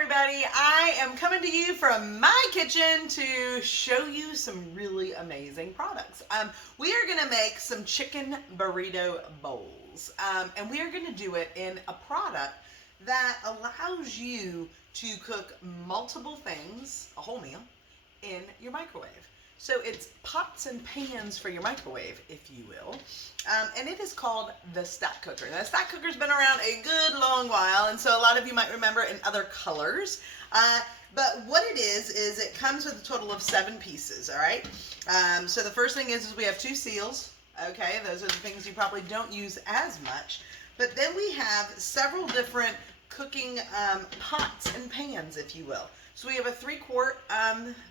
everybody, I am coming to you from my kitchen to show you some really amazing products. We are going to make some chicken burrito bowls, and we are going to do it in a product that allows you to cook multiple things, a whole meal, in your microwave. So it's pots and pans for your microwave, if you will, and it is called the Stack Cooker. Now, the Stack Cooker's been around a good long while, and so a lot of you might remember it in other colors. But what it is it comes with a total of 7 pieces, all right? So the first thing is we have 2 seals, okay? Those are the things you probably don't use as much. But then we have several different cooking pots and pans, if you will. So we have a 3-quart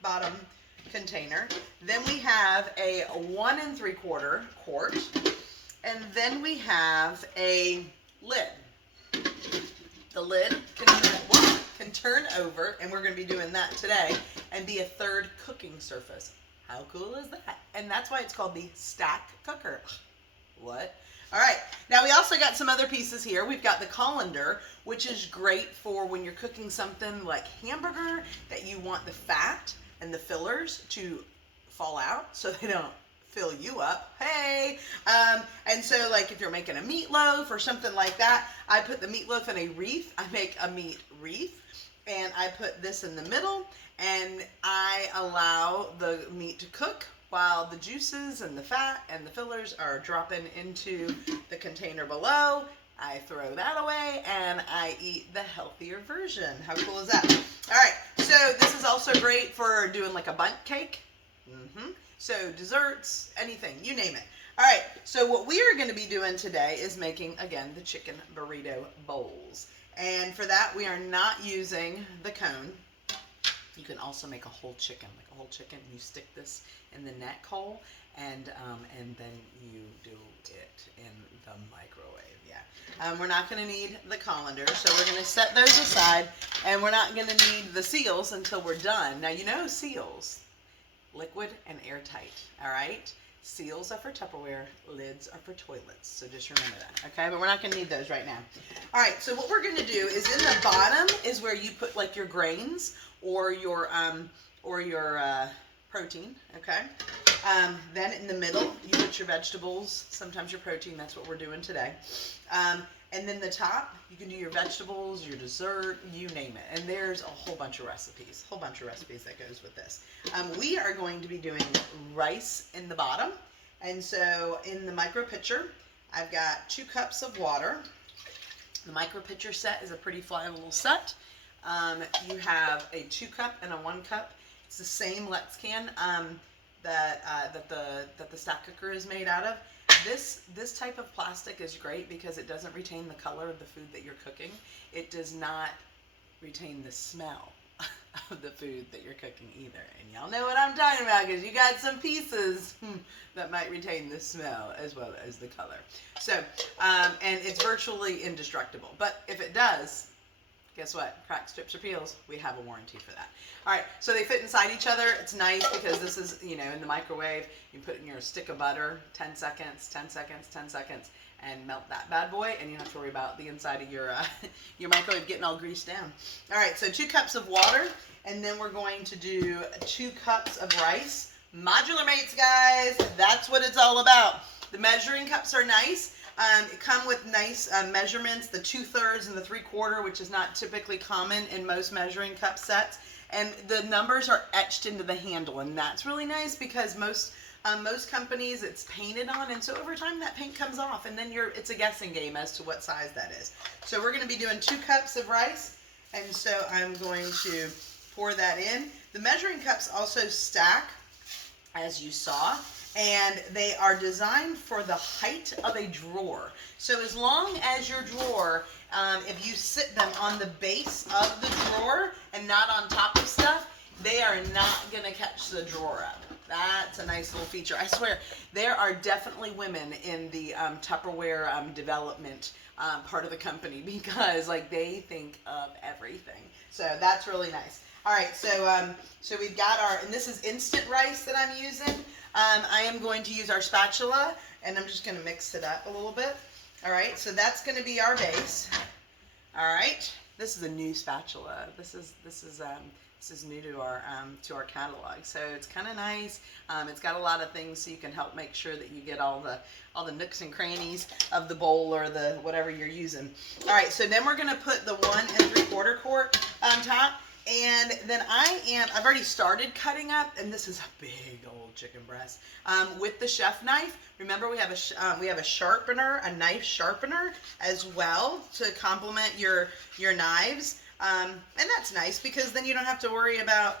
bottom container, then we have a 1 3/4 quart, and then we have a lid. The lid can turn over, and we're going to be doing that today, and be a 3rd cooking surface. How cool is that? And that's why it's called the Stack Cooker. What? All right, now we also got some other pieces here. We've got the colander, which is great for when you're cooking something like hamburger that you want the fat and the fillers to fall out so they don't fill you up. Hey! And so like if you're making a meatloaf or something like that, I put the meatloaf in a wreath. I make a meat wreath, and I put this in the middle, and I allow the meat to cook while the juices and the fat and the fillers are dropping into the container below. I throw that away and I eat the healthier version. How cool is that? All right, so this is also great for doing like a bundt cake. So desserts, anything, you name it. All right, so what we are going to be doing today is making, again, the chicken burrito bowls. And for that, we are not using the cone. You can also make a whole chicken, you stick this in the neck hole, and then you do it in the microwave. Yeah. We're not going to need the colander, so we're going to set those aside, and we're not going to need the seals until we're done. Now, you know seals, liquid and airtight, all right? Seals are for Tupperware, lids are for toilets, so just remember that, okay? But we're not going to need those right now. All right, so what we're going to do is in the bottom is where you put like your grains or your protein, okay? Then in the middle, you put your vegetables, sometimes your protein, that's what we're doing today. And then the top, you can do your vegetables, your dessert, you name it. And there's a whole bunch of recipes that goes with this. We are going to be doing rice in the bottom. And so in the micro pitcher, I've got 2 cups of water. The micro pitcher set is a pretty fly little set. You have a 2 cup and a 1 cup. It's the same Let's Can that the Stack Cooker is made out of. This type of plastic is great because it doesn't retain the color of the food that you're cooking. It does not retain the smell of the food that you're cooking either. And y'all know what I'm talking about because you got some pieces that might retain the smell as well as the color. So, and it's virtually indestructible. But if it does, guess what? Cracks, chips, or peels, we have a warranty for that. All right, so they fit inside each other. It's nice because this is, you know, in the microwave. You put in your stick of butter, 10 seconds, 10 seconds, 10 seconds, and melt that bad boy, and you don't have to worry about the inside of your microwave getting all greased down. All right, so 2 cups of water, and then we're going to do 2 cups of rice. Modular mates, guys, that's what it's all about. The measuring cups are nice. Come with nice measurements, the 2/3 and the 3/4, which is not typically common in most measuring cup sets. And the numbers are etched into the handle, and that's really nice because most companies it's painted on, and so over time that paint comes off, and then it's a guessing game as to what size that is. So we're going to be doing 2 cups of rice, and so I'm going to pour that in. The measuring cups also stack, as you saw. And they are designed for the height of a drawer. So as long as your drawer, if you sit them on the base of the drawer and not on top of stuff, they are not going to catch the drawer up. That's a nice little feature. I swear, there are definitely women in the Tupperware development part of the company because like they think of everything. So that's really nice. All right, so we've got and this is instant rice that I'm using. I am going to use our spatula, and I'm just going to mix it up a little bit. All right, so that's going to be our base. All right, this is a new spatula. This is new to our catalog, so it's kind of nice. It's got a lot of things so you can help make sure that you get all the nooks and crannies of the bowl or the whatever you're using. All right, so then we're gonna put the 1 3/4 quart on top, and then I've already started cutting up, and this is a big old chicken breast with the chef knife. Remember, we have a sharpener, a knife sharpener as well to complement your knives. And that's nice because then you don't have to worry about,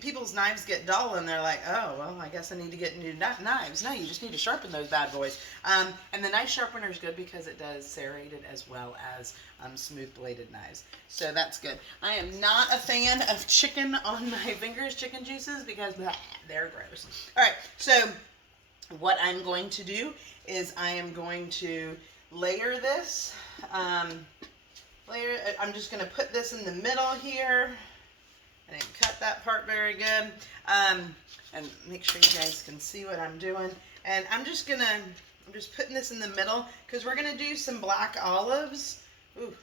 people's knives get dull and they're like, oh, well, I guess I need to get new knives. No, you just need to sharpen those bad boys. And the knife sharpener is good because it does serrated as well as smooth bladed knives. So that's good. I am not a fan of chicken on my fingers, chicken juices, because they're gross. All right, so what I'm going to do is I am going to layer this. I'm just going to put this in the middle here. I didn't cut that part very good. And make sure you guys can see what I'm doing. And I'm just putting this in the middle because we're going to do some black olives. Ooh,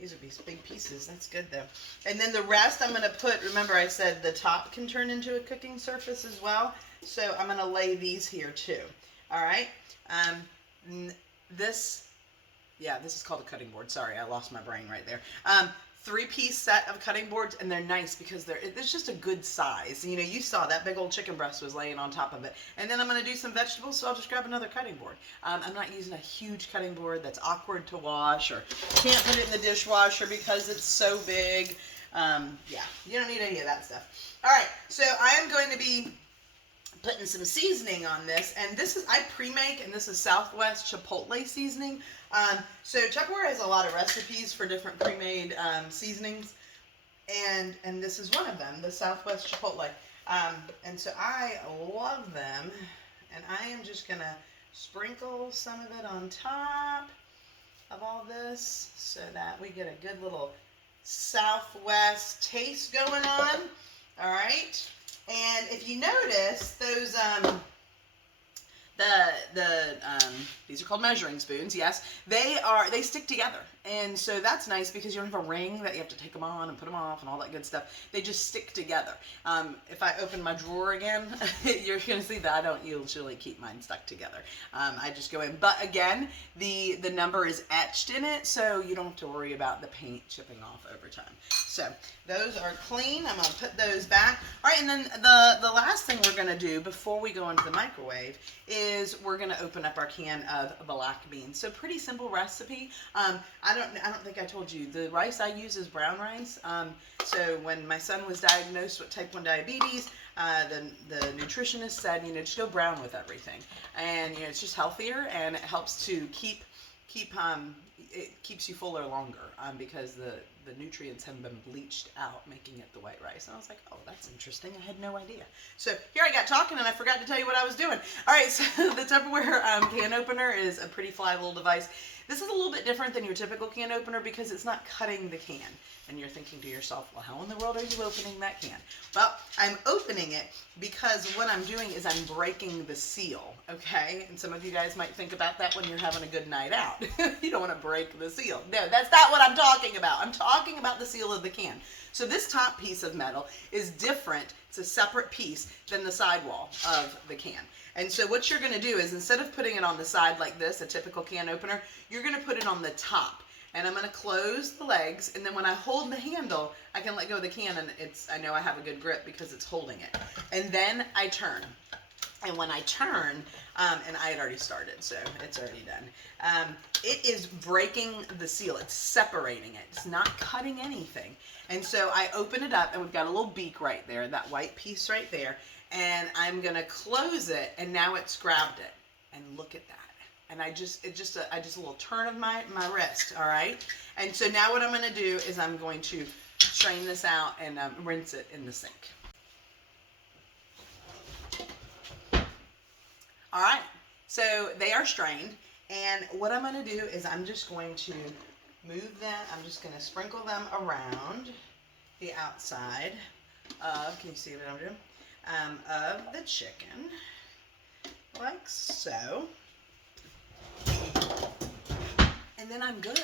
these would be big pieces. That's good though. And then the rest I'm going to put, remember I said the top can turn into a cooking surface as well. So I'm going to lay these here too. All right. This is called a cutting board. Sorry, I lost my brain right there. 3-piece set of cutting boards, and they're nice because it's just a good size. You saw that big old chicken breast was laying on top of it. And then I'm going to do some vegetables, so I'll just grab another cutting board. I'm not using a huge cutting board that's awkward to wash, or can't put it in the dishwasher because it's so big. You don't need any of that stuff. All right, so I am going to be putting some seasoning on this, and I pre-make, and this is Southwest Chipotle seasoning. So Tupperware has a lot of recipes for different pre-made seasonings, and this is one of them, the Southwest Chipotle. And so I love them, and I am just gonna sprinkle some of it on top of all this so that we get a good little Southwest taste going on. All right. And if you notice, those these are called measuring spoons. Yes, they stick together, and so that's nice because you don't have a ring that you have to take them on and put them off and all that good stuff. They just stick together. If I open my drawer again, you're gonna see that I don't usually keep mine stuck together. I just go in, but again, the number is etched in it, so you don't have to worry about the paint chipping off over time. So those are clean. I'm gonna put those back. All right, and then the last thing we're gonna do before we go into the microwave is we're gonna open up our can of black beans. So pretty simple recipe. I don't think I told you, the rice I use is brown rice. So when my son was diagnosed with type 1 diabetes, the nutritionist said, just go brown with everything. And it's just healthier, and it helps to it keeps you fuller longer because the nutrients have been bleached out, making it the white rice. And I was like, oh, that's interesting. I had no idea. So here I got talking and I forgot to tell you what I was doing. All right, so the Tupperware can opener is a pretty fly little device. This is a little bit different than your typical can opener because it's not cutting the can. And you're thinking to yourself, well, how in the world are you opening that can? Well, I'm opening it because what I'm doing is I'm breaking the seal, okay? And some of you guys might think about that when you're having a good night out. You don't want to break the seal. No, that's not what I'm talking about. I'm talking about the seal of the can. So this top piece of metal is different. It's a separate piece than the sidewall of the can. And so what you're going to do is, instead of putting it on the side like this, a typical can opener, you're going to put it on the top. And I'm going to close the legs, and then when I hold the handle, I can let go of the can, and I know I have a good grip because it's holding it. And then I turn. And when I turn, and I had already started, so it's already done, it is breaking the seal. It's separating it. It's not cutting anything. And so I open it up, and we've got a little beak right there, that white piece right there, and I'm going to close it, and now it's grabbed it. And look at that. And it's just a little turn of my wrist, all right? And so now what I'm going to do is I'm going to strain this out and rinse it in the sink. All right, so they are strained, and what I'm going to do is I'm just going to move them, I'm just going to sprinkle them around the outside of, can you see what I'm doing? Of the chicken, like so. And then I'm good.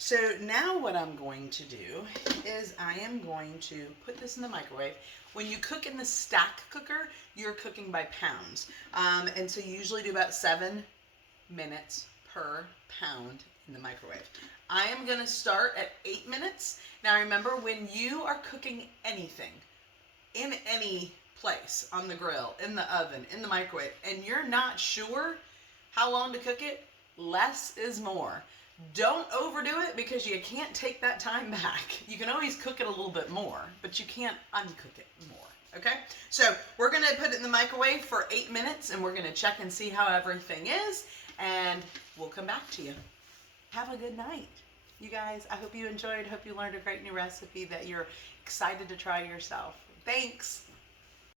So now what I'm going to do is I am going to put this in the microwave. When you cook in the stack cooker, you're cooking by pounds. And so you usually do about 7 minutes per pound in the microwave. I am going to start at 8 minutes. Now remember, when you are cooking anything in any place, on the grill, in the oven, in the microwave, and you're not sure how long to cook it, less is more. Don't overdo it because you can't take that time back. You can always cook it a little bit more, but you can't uncook it more. Okay? So we're going to put it in the microwave for 8 minutes, and we're going to check and see how everything is, and we'll come back to you. Have a good night. You guys, I hope you enjoyed. Hope you learned a great new recipe that you're excited to try yourself. Thanks.